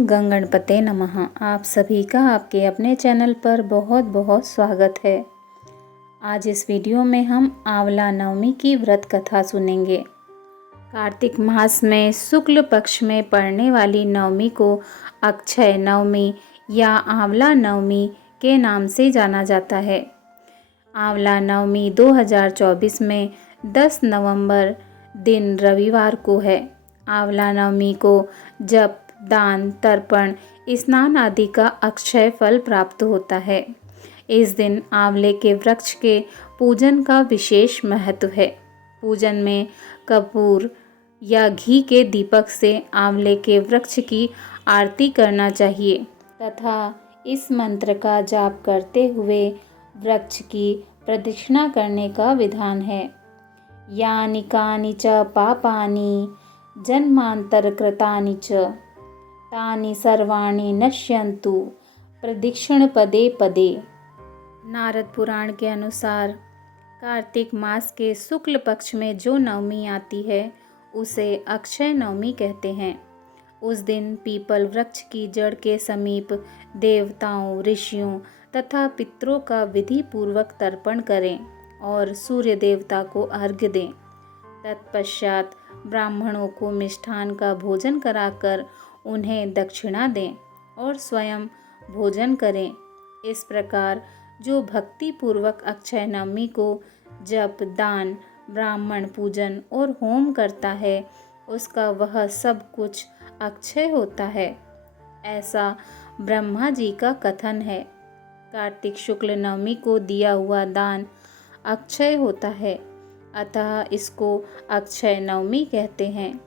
गंगणपते नमः। आप सभी का आपके अपने चैनल पर बहुत बहुत स्वागत है। आज इस वीडियो में हम आंवला नवमी की व्रत कथा सुनेंगे। कार्तिक मास में शुक्ल पक्ष में पड़ने वाली नवमी को अक्षय नवमी या आंवला नवमी के नाम से जाना जाता है। आंवला नवमी 2024 में 10 नवंबर दिन रविवार को है। आंवला नवमी को जप, दान, तर्पण, स्नान आदि का अक्षय फल प्राप्त होता है। इस दिन आंवले के वृक्ष के पूजन का विशेष महत्व है। पूजन में कपूर या घी के दीपक से आंवले के वृक्ष की आरती करना चाहिए तथा इस मंत्र का जाप करते हुए वृक्ष की प्रदक्षिणा करने का विधान है। यानि कानि च पापानि जन्मांतरकृतानि च तानि सर्वाणि नश्यन्तु प्रदक्षिण पदे पदे। नारद पुराण के अनुसार कार्तिक मास के शुक्ल पक्ष में जो नवमी आती है उसे अक्षय नवमी कहते हैं। उस दिन पीपल वृक्ष की जड़ के समीप देवताओं, ऋषियों तथा पितरों का विधि पूर्वक तर्पण करें और सूर्य देवता को अर्घ्य दें। तत्पश्चात ब्राह्मणों को मिष्ठान का भोजन कराकर उन्हें दक्षिणा दें और स्वयं भोजन करें। इस प्रकार जो भक्ति पूर्वक अक्षय नवमी को जप, दान, ब्राह्मण पूजन और होम करता है उसका वह सब कुछ अक्षय होता है, ऐसा ब्रह्मा जी का कथन है। कार्तिक शुक्ल नवमी को दिया हुआ दान अक्षय होता है, अतः इसको अक्षय नवमी कहते हैं।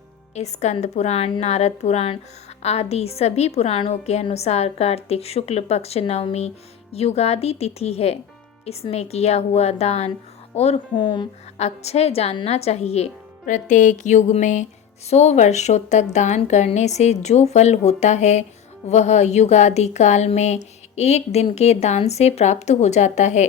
स्कंद पुराण, नारद पुराण आदि सभी पुराणों के अनुसार कार्तिक शुक्ल पक्ष नवमी युगादि तिथि है। इसमें किया हुआ दान और होम अक्षय जानना चाहिए। प्रत्येक युग में 100 वर्षों तक दान करने से जो फल होता है वह युगादि काल में एक दिन के दान से प्राप्त हो जाता है।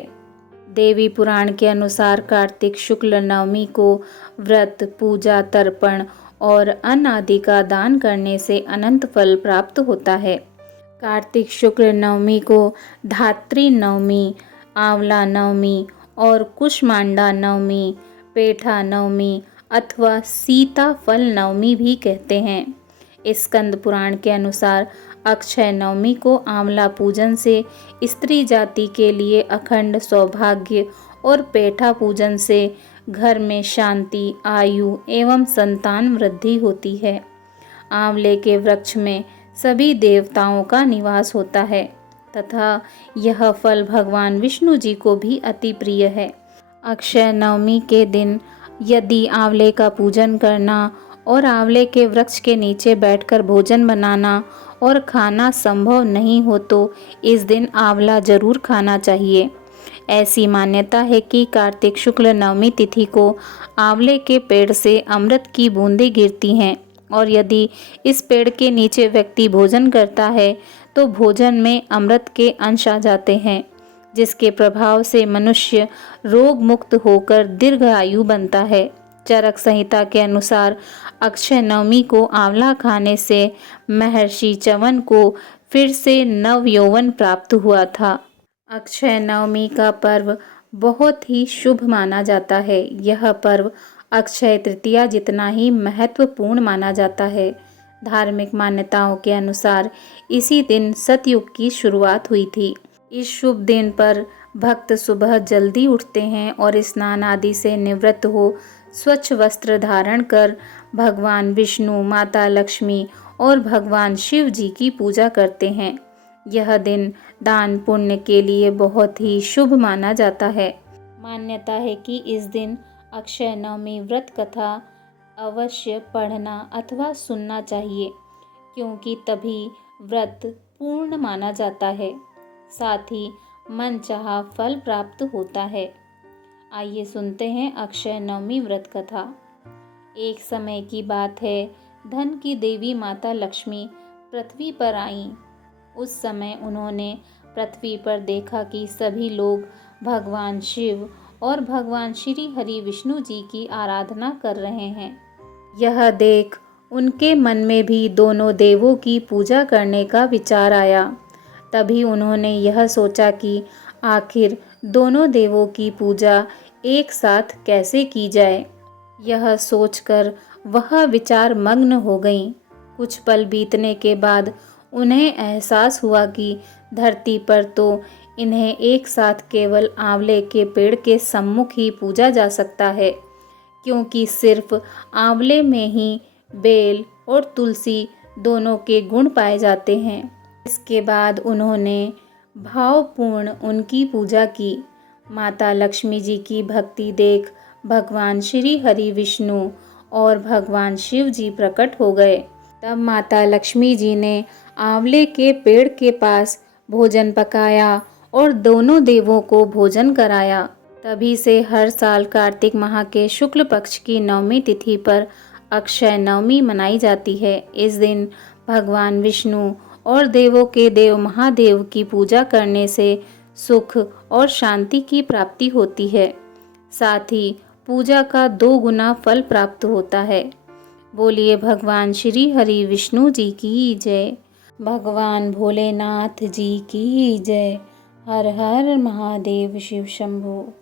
देवी पुराण के अनुसार कार्तिक शुक्ल नवमी को व्रत, पूजा, तर्पण और अन्न आदि का दान करने से अनंत फल प्राप्त होता है। कार्तिक शुक्ल नवमी को धात्री नवमी, आंवला नवमी और कुष्मांडा नवमी, पेठा नवमी अथवा सीता फल नवमी भी कहते हैं। स्कंद पुराण के अनुसार अक्षय नवमी को आंवला पूजन से स्त्री जाति के लिए अखंड सौभाग्य और पेठा पूजन से घर में शांति, आयु एवं संतान वृद्धि होती है। आंवले के वृक्ष में सभी देवताओं का निवास होता है तथा यह फल भगवान विष्णु जी को भी अति प्रिय है। अक्षय नवमी के दिन यदि आंवले का पूजन करना और आंवले के वृक्ष के नीचे बैठकर भोजन बनाना और खाना संभव नहीं हो तो इस दिन आंवला जरूर खाना चाहिए। ऐसी मान्यता है कि कार्तिक शुक्ल नवमी तिथि को आंवले के पेड़ से अमृत की बूंदें गिरती हैं और यदि इस पेड़ के नीचे व्यक्ति भोजन करता है तो भोजन में अमृत के अंश आ जाते हैं, जिसके प्रभाव से मनुष्य रोग मुक्त होकर दीर्घायु बनता है। चरक संहिता के अनुसार अक्षय नवमी को आंवला खाने से महर्षि च्यवन को फिर से नव यौवन प्राप्त हुआ था। अक्षय नवमी का पर्व बहुत ही शुभ माना जाता है। यह पर्व अक्षय तृतीया जितना ही महत्वपूर्ण माना जाता है। धार्मिक मान्यताओं के अनुसार इसी दिन सतयुग की शुरुआत हुई थी। इस शुभ दिन पर भक्त सुबह जल्दी उठते हैं और स्नान आदि से निवृत्त हो स्वच्छ वस्त्र धारण कर भगवान विष्णु, माता लक्ष्मी और भगवान शिव जी की पूजा करते हैं। यह दिन दान पुण्य के लिए बहुत ही शुभ माना जाता है। मान्यता है कि इस दिन अक्षय नवमी व्रत कथा अवश्य पढ़ना अथवा सुनना चाहिए, क्योंकि तभी व्रत पूर्ण माना जाता है, साथ ही मनचाहा फल प्राप्त होता है। आइए सुनते हैं अक्षय नवमी व्रत कथा। एक समय की बात है, धन की देवी माता लक्ष्मी पृथ्वी पर आईं। उस समय उन्होंने पृथ्वी पर देखा कि सभी लोग भगवान शिव और भगवान श्री हरि विष्णु जी की आराधना कर रहे हैं। यह देख उनके मन में भी दोनों देवों की पूजा करने का विचार आया। तभी उन्होंने यह सोचा कि आखिर दोनों देवों की पूजा एक साथ कैसे की जाए। यह सोचकर वह विचार मग्न हो गईं। कुछ पल बीतने के बाद उन्हें एहसास हुआ कि धरती पर तो इन्हें एक साथ केवल आंवले के पेड़ के सम्मुख ही पूजा जा सकता है, क्योंकि सिर्फ आंवले में ही बेल और तुलसी दोनों के गुण पाए जाते हैं। इसके बाद उन्होंने भावपूर्ण उनकी पूजा की। माता लक्ष्मी जी की भक्ति देख भगवान श्री हरि विष्णु और भगवान शिव जी प्रकट हो गए। तब माता लक्ष्मी जी ने आंवले के पेड़ के पास भोजन पकाया और दोनों देवों को भोजन कराया। तभी से हर साल कार्तिक माह के शुक्ल पक्ष की नवमी तिथि पर अक्षय नवमी मनाई जाती है। इस दिन भगवान विष्णु और देवों के देव महादेव की पूजा करने से सुख और शांति की प्राप्ति होती है। साथ ही पूजा का 2 गुना फल प्राप्त होता है। बोलिए भगवान श्री हरि विष्णु जी की जय। भगवान भोलेनाथ जी की जय। हर हर महादेव शिव शंभो।